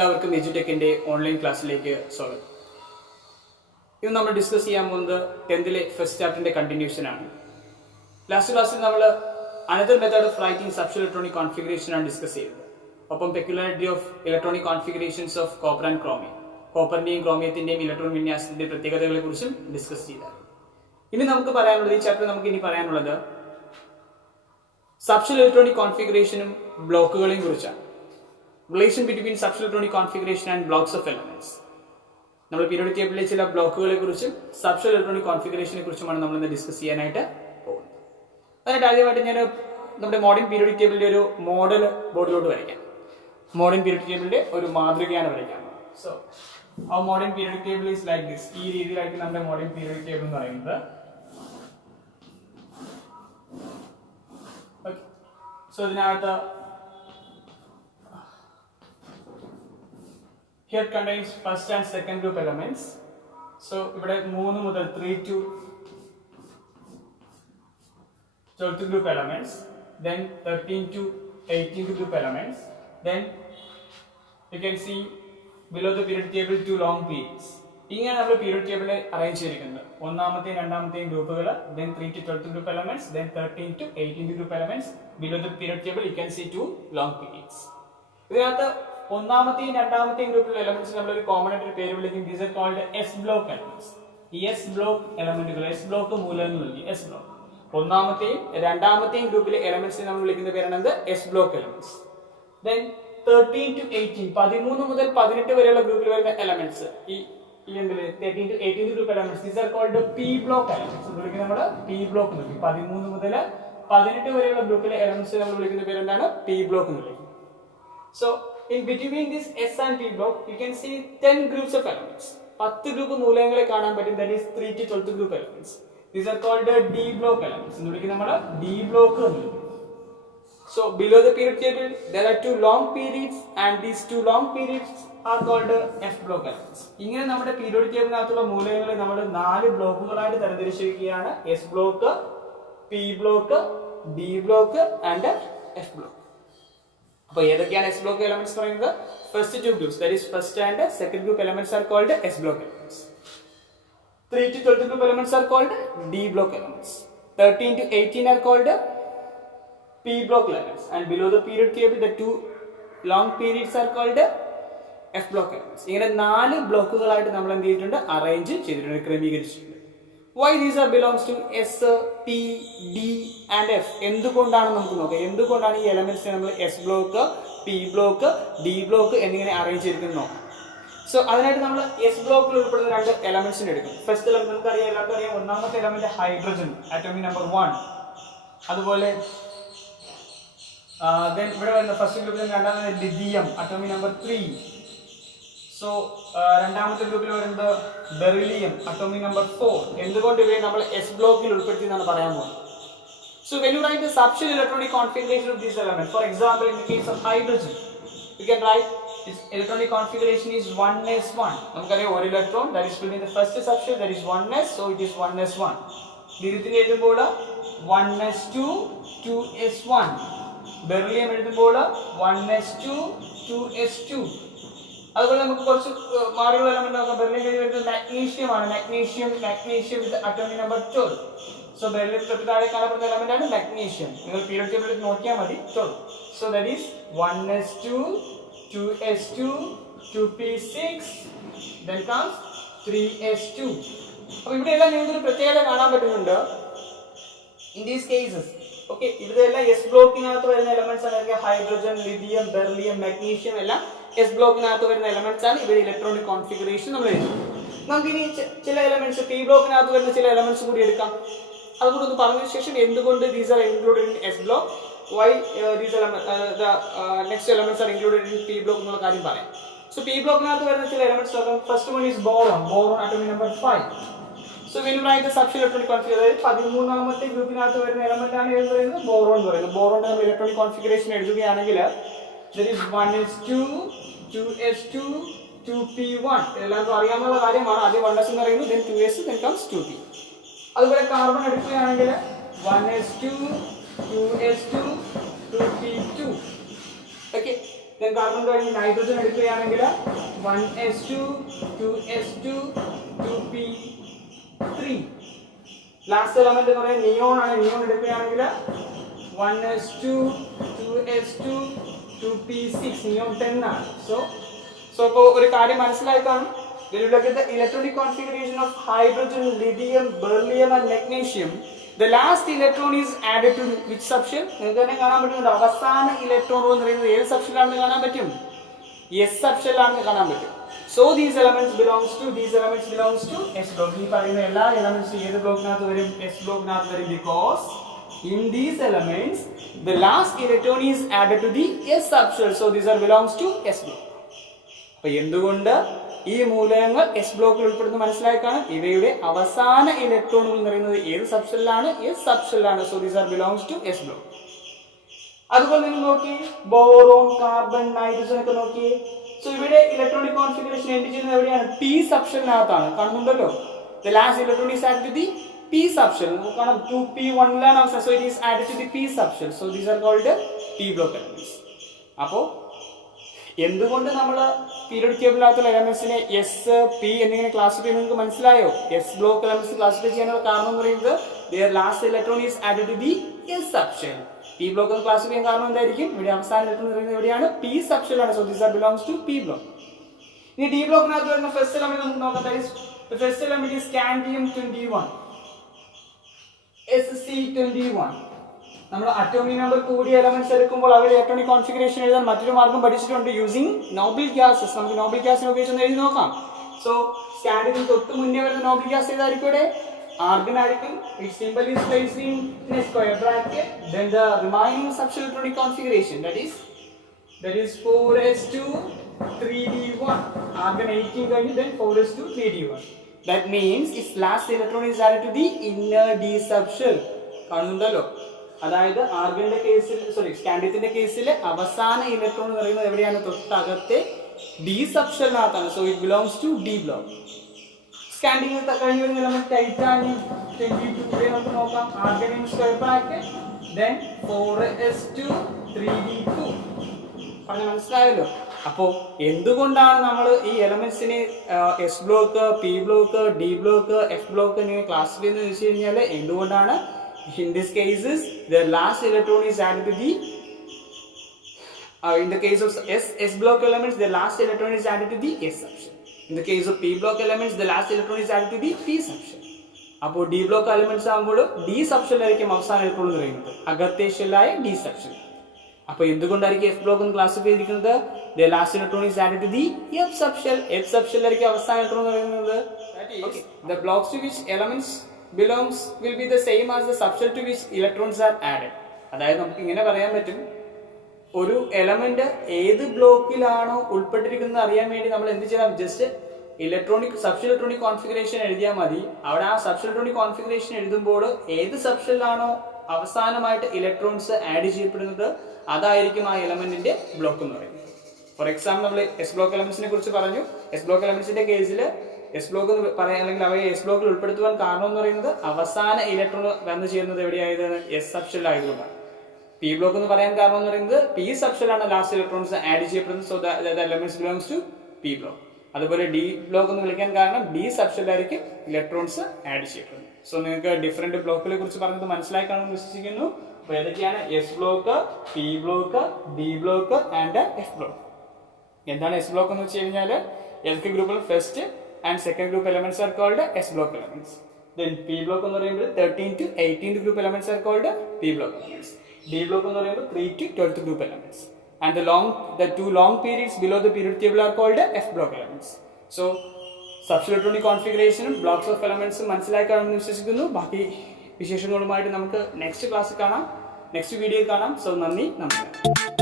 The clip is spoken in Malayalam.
എല്ലാവർക്കും എജുടെക്കിൻ്റെ ഓൺലൈൻ ക്ലാസ്സിലേക്ക് സ്വാഗതം. ഇന്ന് നമ്മൾ ഡിസ്കസ് ചെയ്യാൻ പോകുന്നത് 10th ഫസ്റ്റ് ചാപ്റ്ററിൻ്റെ കണ്ടിന്യൂഷനാണ്. ലാസ്റ്റ് ക്ലാസ്സിൽ നമ്മൾ another method of writing subshell electronic configuration ആണ് ഡിസ്കസ് ചെയ്തത്. ഒപ്പം peculiarity of electronic configurations of copper and chromium, കോപ്പറിന്റെയും ക്രോമിയത്തിന്റെയും ഇലക്ട്രോൺ വിന്യാസത്തിന്റെ പ്രത്യേകതകളെ കുറിച്ചും ഡിസ്കസ് ചെയ്തായിരുന്നു. ഇനി നമുക്ക് പറയാനുള്ളത്, ഈ ചാപ്റ്റർ നമുക്ക് ഇനി പറയാനുള്ളത് സബ്ഷൽ ഇലക്ട്രോണിക് കോൺഫിഗറേഷനും ബ്ലോക്കുകളെയും കുറിച്ചാണ്. Relation between subshell electronic configuration and blocks of elements. നമ്മൾ പീരിയോഡിക് ടേബിളിലെ ചില ബ്ലോക്കുകളെ കുറിച്ചും സബ്ഷൽ ഇലക്ട്രോണിക് കോൺഫിഗറേഷനെ കുറിച്ചുമാണ് നമ്മൾ ഇന്ന് ഡിസ്കസ് ചെയ്യാനായിട്ട് പോകുന്നത്. അതായത് ആദ്യമായിട്ട് ഞാൻ നമ്മുടെ മോഡേൺ പീരിയോഡിക് ടേബിളിന്റെ ഒരു മോഡൽ ബോർഡിലോട്ട് വരയ്ക്കാം. മോഡേൺ പീരിയോഡിക് ടേബിളിന്റെ ഒരു മാതൃകയാണ് വരയ്ക്കാൻ. So our modern periodic table is like this. ഈ രീതിയിലായിരിക്കും നമ്മുടെ മോഡേൺ പീരിയോഡിക് ടേബിൾ എന്ന് പറയുന്നത്. ഓക്കേ, സോ ഇതിനകത്ത് here contains first and second group elements. So ഇവിടെ 3 മുതൽ 3 to 12th group elements, then 13 to 18th group elements, then you can see below the periodic table 2 long periods. ഇങ്ങനെ നമ്മൾ പീരിയോഡിക് ടേബിളിൽ അറേഞ്ച് ചെയ്തിരിക്കുന്നത് ഒന്നാമത്തെയും രണ്ടാമത്തെയും ഗ്രൂപ്പുകൾ, then 3 to 12th group elements, then 13 to 18th group elements. Below the periodic table you can see 2 long periods. ഇതിനകത്ത് ഒന്നാമത്തെയും രണ്ടാമത്തെയും ഗ്രൂപ്പിലെ എലമെന്റ്സ് നമ്മൾ ഒരു കോമൺ ആയിട്ട് പേര് വിളിക്കും. These are called S block elements. ഈ എസ് ബ്ലോക്ക് എലമെന്റുകൾ, എസ് ബ്ലോക്ക് മൂലകങ്ങൾ നൽകി എസ് ബ്ലോക്ക്. ഒന്നാമത്തെയും രണ്ടാമത്തെയും ഗ്രൂപ്പിലെ എലമെന്റ്സിനെ നമ്മൾ വിളിക്കുന്ന പേരാണ് S block elements. Then 13 to 18, 13 മുതൽ 18 വരെയുള്ള ഗ്രൂപ്പിൽ വരുന്ന എലമെന്റ്സ്, ഈ 13 to 18 group elements, these are called P block elements. വിളിക്കുന്ന നമ്മൾ പി ബ്ലോക്ക് എന്ന് വിളിക്കും. 13 മുതൽ 18 വരെയുള്ള ഗ്രൂപ്പിലെ എലമെന്റ്സ് നമ്മൾ വിളിക്കുന്ന പേരെന്താണ്? പി ബ്ലോക്ക് എന്ന് വിളിക്കും. So in between this S and P block you can see 10 groups of elements. 10 group മൂലകങ്ങളെ കാണാൻ പറ്റും. that is 3 to 12th group elements. These are called D block elements. എന്ന് വിളിക്കുന്ന നമ്മൾ D block എന്ന് വിളിക്കും. So below the periodic table there are 2 long periods and these 2 long periods are called F block elements. ഇങ്ങനെ നമ്മുടെ പീരിയോഡിക് ടേബിളിനകത്തുള്ള മൂലകങ്ങളെ നമ്മൾ 4 ബ്ലോക്കുകളായിട്ട് തരംതിരിച്ചിരിക്കുകയാണ്. S block, P block, D block and F block. അപ്പോൾ ഏതൊക്കെയാണ് എസ് ബ്ലോക്ക് എലമെന്റ്സ് പറയുന്നത്? First 2 groups, that is first and second group elements are called S block elements. 3 to 12th group elements are called D block elements. 13 to 18 are called P block elements, and below the periodic table the 2 long periods are called F block elements. ഇങ്ങനെ 4 ബ്ലോക്കുകളായിട്ട് നമ്മൾ എന്ത് ചെയ്തിട്ടുണ്ട്? അറേഞ്ച് ചെയ്തിട്ടുണ്ട്, ക്രമീകരിച്ചിട്ടുണ്ട്. Why these are belongs to S, P, D and F? എന്തുകൊണ്ടാണ് നമുക്ക് നോക്കാം. എന്തുകൊണ്ടാണ് ഈ എലമെന്റ്സിനെ നമ്മൾ S block, P block, D block എന്നിങ്ങനെ അറേഞ്ച് ചെയ്തിരിക്കുന്നത് നോക്കാം. സോ അതിനായിട്ട് നമ്മൾ എസ് ബ്ലോക്കിൽ ഉൾപ്പെടുന്ന 2 എലമെന്റ്സിനെ എടുക്കും. ഫസ്റ്റ് എലമെന്റ് നമുക്കറിയാം, എല്ലാവർക്കും അറിയാം, ഒന്നാമത്തെ എലമെന്റ് ഹൈഡ്രജൻ, ആറ്റോമിക് നമ്പർ 1. അതുപോലെ ഇവിടെ വരുന്ന ഫസ്റ്റ് ഗ്രൂപ്പിൽ രണ്ടാമത്തെ ലിഥിയം, ആറ്റോമിക് നമ്പർ 3. സോ രണ്ടാമത്തെ ഗ്രൂപ്പിൽ വരുന്നത് ബെറിലിയം, അറ്റോമിക് നമ്പർ 4. എന്തുകൊണ്ട് ഇവയെ നമ്മൾ എസ് ബ്ലോക്കിൽ ഉൾപ്പെടുത്തി എന്നാണ് പറയാൻ പോകുന്നത്. So when you write the subshell electronic configuration of these elements, for example in the case of hydrogen you can write its electronic configuration is 1s1. നമുക്കറിയാം ഒരു electron, that is filled in the first subshell, that is 1s, so it is 1s1. ലിഥിയത്തിന് എഴുതുമ്പോൾ 1s2 2s1. ബെറിലിയം എഴുതുമ്പോൾ 1s2 2s2. അതുപോലെ നമുക്ക് കുറച്ച് മാറിയുള്ള എലമെന്റ് നോക്കാം. ബെറിലിയം മാഗ്നീഷ്യം ആണ്, മാഗ്നീഷ്യം വിത്ത് അറ്റോമിക് നമ്പർ 12. സോ ബെറിലിയം തൊട്ട് താഴെ കാണപ്പെടുന്ന എലമെന്റ് ആണ് മാഗ്നീഷ്യം. നിങ്ങൾ പീരിയോഡിക് ടേബിളിൽ നോക്കിയാൽ മതി, 12. So that is 1s2 2s2 2p6, then comes 3s2. അപ്പോൾ ഇവിടെ എല്ലാം നിങ്ങൾക്ക് ഒരു പ്രത്യേകത കാണാൻ പറ്റുന്നുണ്ട്. ഇൻ ദീസ് കേസസ് ഓക്കെ, ഇവിടെയെല്ലാം എസ് ബ്ലോക്കിനകത്ത് വരുന്ന എലമെന്റ്സ് ആണ്. ഹൈഡ്രജൻ, ലിഥിയം, ബെറിലിയം, മാഗ്നീഷ്യം എല്ലാം എസ് ബ്ലോക്കിനകത്ത് വരുന്ന എലമെന്റ്സ് ആണ്. ഇവിടെ ഇലക്ട്രോണിക് കോൺഫിഗറേഷൻ നമ്മൾ എഴുതും. നമുക്കിനി ചില എലമെന്റ്സ് പി ബ്ലോക്കിനകത്ത് വരുന്ന ചില എലമെന്റ്സ് കൂടി എടുക്കാം. അതുകൂടി ഒന്ന് പറഞ്ഞതിന് ശേഷം എന്തുകൊണ്ട് these are included in S block, Y these next elements are included in P block എന്നുള്ള കാര്യം പറയാം. സോ പി ബ്ലോക്കിനകത്ത് വരുന്ന ചില എലമെന്റ്സ് നോക്കാം. First one is boron, atomic number 5. So when you write the subshell electronic configuration, 13ാമത്തെ ഗ്രൂപ്പിനകത്ത് വരുന്ന എലമെന്റ് ആണ് എന്ന് പറയുന്നത് ബോറോൺ എന്ന് പറയുന്നത്. ബോറോണിന്റെ നമ്മൾ ഇലക്ട്രോണിക് കോൺഫിഗറേഷൻ എഴുതുകയാണെങ്കിൽ there is 1s2 2s2 2p1. എല്ലാവർക്കും അറിയാവുന്ന കാര്യമാണ്. ആദ്യം 1s എന്ന് പറയുന്നു, then 2s, then comes 2p. അതുപോലെ കാർബൺ എടുക്കുകയാണെങ്കിൽ 1s2 2s2 2p2. Okay, then carbon കഴിഞ്ഞ് nitrogen എടുക്കുകയാണെങ്കിൽ 1s2 2s2 2p3. Last element എന്ന് പറയുന്നത് neon ആണ്. neon എടുക്കുകയാണെങ്കിൽ 1s2 2s2 2p6 neon 10 ആണ്. So ഇപ്പോൾ ഒരു കാര്യം മനസ്സിലായി കാണും. When you look at the electronic configuration of hydrogen, lithium, beryllium and magnesium, the last electron is added to which subshell? നിങ്ങൾക്ക് തന്നെ കാണാൻ പറ്റുന്നുണ്ട്. അവസാന ഇലക്ട്രോൺ എന്ന് പറയുന്നത് ഏത് സബ്ഷെല്ലാണെന്ന് കാണാൻ പറ്റും? S സബ്ഷെല്ലാണെന്ന് കാണാൻ പറ്റും. So these elements belongs to S block. ഈ പറയുന്ന എല്ലാ എലമെന്റ്സും ഏത് ബ്ലോക്കിനകത്ത് വരും? S ബ്ലോക്കിനകത്ത് വരും. Because in these elements the last electron is added to the S subshell. So these are belongs to S block. അപ്പോൾ എന്തുകൊണ്ട് ഈ മൂലകങ്ങൾ എസ് ബ്ലോക്കിൽ ഉൾപ്പെടുന്ന മനസ്സിലാക്കാണ്. ഇവയുടെ അവസാന ഇലക്ട്രോണുകൾ എന്ന് പറയുന്നത് ഏത് സബ്ഷെല്ലാണ്? എസ് സബ്ഷെല്ലാണ്. So these are belongs to S block. അതുപോലെ നിങ്ങൾ നോക്കി ബോറോൺ, കാർബൺ, നൈട്രജൻ ഒക്കെ നോക്കി. സോ ഇവിടെ ഇലക്ട്രോണിക് കോൺഫിഗറേഷൻ എൻഡ് ചെയ്യുന്നത് എവിടെയാണ്? പി സബ്ഷെല്ലിനകത്താണ്. കാണുന്നുണ്ടല്ലോ. The last electron is added to the P subshell. നമുക്ക് കാണാം 2p1 ലാണ് അവസാനം. So it is added to the P subshell. So these are called P block elements. അപ്പോൾ എന്തുകൊണ്ട് നമ്മൾ പീരിയോഡിക് ടേബിളിനകത്തുള്ള എലമെന്റ്സിനെ എസ്, പി എന്നിങ്ങനെ ക്ലാസിഫൈ ചെയ്യുന്നത് നിങ്ങൾക്ക് മനസ്സിലായോ? എസ് ബ്ലോക്ക് എലമെന്റ്സ് ക്ലാസിഫൈ ചെയ്യാനുള്ള കാരണം എന്ന് പറയുന്നത് their last electron is added to the S subshell. P block എന്ന് ക്ലാസിഫൈ ചെയ്യാൻ കാരണം എന്തായിരിക്കും? ഇവിടെ അവസാന ഇലക്ട്രോൺ എന്ന് പറയുന്നത് എവിടെയാണ്? പി സബ്ഷെൽ ആണ്. So this are belongs to P block. ഇനി ഡി ബ്ലോക്കിനകത്ത് വരുന്ന ഫസ്റ്റ് എലമെന്റ് നമുക്ക് നോക്കാം. That is the first element is scandium 21, Sc21. നമ്മൾ അറ്റോമിക് നമ്പർ കൂടിയ എലമെന്റ്സ് എടുക്കുമ്പോൾ അവരുടെ ഇലക്ട്രോണിക് കോൺഫിഗറേഷൻ എഴുതാൻ മറ്റൊരു മാർഗം പഠിച്ചിട്ടുണ്ട്. Using Noble gases. നമുക്ക് നോബിൾ ഗ്യാസിനെ ഉപയോഗിച്ച് എഴുതി നോക്കാം. സോ സ്കാൻഡിയത്തിന് തൊട്ട് മുന്നേ വരുന്ന നോബിൾ ഗ്യാസ് ഏതായിരിക്കും? ഇവിടെ ആർഗൺ ആയിരിക്കും. Its symbol is placed in a square bracket. Then the remaining subshell electronic configuration that is 4s2 3d1. Argon 18 കഴിഞ്ഞ് then 4s2 3d1. That means its last electron is added to the inner d subshell. കാണുന്നുണ്ടല്ലോ. അതായത് ആർഗണിന്റെ കേസിൽ സ്കാൻഡിയത്തിന്റെ കേസിൽ അവസാന ഇലക്ട്രോൺ എന്ന് പറയുന്നത് എവിടെയാണ്? തൊട്ടകത്തെ ഡി സബ്ഷെല്ലിനകത്താണ്. So it belongs to D block. Scandium കഴിഞ്ഞ് വരുന്ന എലമെന്റ് ടൈറ്റാനിയം 22. നമുക്ക് നോക്കാം. ആർഗണിയം square bracket then 4s2 3d2. പറഞ്ഞ മനസ്സിലായല്ലോ. അപ്പോൾ എന്തുകൊണ്ടാണ് നമ്മൾ ഈ എലമെന്റ്സിനെ S block, P block, D block, F block എന്നിങ്ങനെ ക്ലാസിഫൈ ചെയ്യുന്നത് വെച്ച് കഴിഞ്ഞാൽ എന്തുകൊണ്ടാണ്? In this cases, the last electron is added to the in the case of S block elements, the last electron is added to the S subshell. In the case of P block elements, the last electron is added to the P subshell. അപ്പോൾ D block elements ആകുമ്പോൾ D subshell ആയിരിക്കും അവസാന ഇലക്ട്രോൺ എന്ന് പറയുന്നത്, അകത്തെ ഷെല്ലായ D subshell. അപ്പോൾ എന്തുകൊണ്ടായിരിക്കും F block എന്ന് ക്ലാസിഫൈ ചെയ്തിരിക്കുന്നത്? The last electron is added to the F subshell. F subshell ആയിരിക്കും അവസാന ഇലക്ട്രോൺ എന്ന് പറയുന്നത്. Okay. The blocks to which elements belongs will be the same as the subshell to which electrons are added. അതായത് നമുക്ക് ഇങ്ങനെ പറയാൻ പറ്റും, ഒരു എലമെന്റ് ഏത് ബ്ലോക്കിലാണോ ഉൾപ്പെട്ടിരിക്കുന്നത് അറിയാൻ വേണ്ടി നമ്മൾ എന്ത് ചെയ്താൽ ജസ്റ്റ് സബ്ഷെൽ ഇലക്ട്രോണിക് കോൺഫിഗറേഷൻ എഴുതിയാൽ മതി. അവിടെ ആ സബ്ഷെൽ ഇലക്ട്രോണിക് കോൺഫിഗറേഷൻ എഴുതുമ്പോൾ ഏത് സബ്ഷെല്ലാണോ അവസാനമായിട്ട് ഇലക്ട്രോൺസ് ആഡ് ചെയ്യപ്പെടുന്നത് അതായിരിക്കും ആ എലമെന്റിന്റെ ബ്ലോക്ക് എന്ന് പറയുന്നത്. ഫോർ എക്സാമ്പിൾ നമ്മൾ എസ് ബ്ലോക്ക് എലമെന്റ്സിനെ കുറിച്ച് പറഞ്ഞു. എസ് ബ്ലോക്ക് എലമെന്റ്സിന്റെ കേസിൽ എസ് ബ്ലോക്ക് പറയാൻ അല്ലെങ്കിൽ അവയെ എസ് ബ്ലോക്കിൽ ഉൾപ്പെടുത്തുവാൻ കാരണം എന്ന് പറയുന്നത് അവസാന ഇലക്ട്രോൺ വന്നു ചേരുന്നത് എവിടെയായത്? എസ് സബ്ഷെൽ ആയതുകൊണ്ടാണ്. പി ബ്ലോക്ക് എന്ന് പറയാൻ കാരണം എന്ന് പറയുന്നത് പി സബ്ഷെല്ലാണ് ലാസ്റ്റ് ഇലക്ട്രോൺസ് ആഡ് ചെയ്യപ്പെടുന്നത്. So that elements belongs to P block. അതുപോലെ ഡി ബ്ലോക്ക് എന്ന് വിളിക്കാൻ കാരണം ഡി സബ്ഷെല്ലായിരിക്കും ഇലക്ട്രോൺസ് ആഡ് ചെയ്യപ്പെടുന്നത്. സോ നിങ്ങൾക്ക് ഡിഫറെന്റ് ബ്ലോക്കുകളെ കുറിച്ച് പറഞ്ഞത് മനസ്സിലായി കാണുമെന്ന് വിശ്വസിക്കുന്നു. അപ്പോൾ ഏതൊക്കെയാണ്? S block, P block, D block and F block. എന്താണ് എസ് ബ്ലോക്ക് എന്ന് വെച്ച് കഴിഞ്ഞാൽ ഏതൊക്കെ ഗ്രൂപ്പിൽ first and second group elements are called S block elements. Then P block എന്ന് പറയുമ്പോൾ 13 to 18th group elements are called P block elements. D block എന്ന് പറയുമ്പോൾ 3 to 12th group elements. And the two long periods below the periodic table are called F block elements. So subshell electronic configuration blocks of elements മനസ്സിലായി കാണുമെന്ന് വിശ്വസിക്കുന്നു. ബാക്കി വിശേഷങ്ങളുമായിട്ട് നമുക്ക് നെക്സ്റ്റ് ക്ലാസ്സിൽ കാണാം, നെക്സ്റ്റ് വീഡിയോയിൽ കാണാം. സോ നന്ദി, നമസ്കാരം.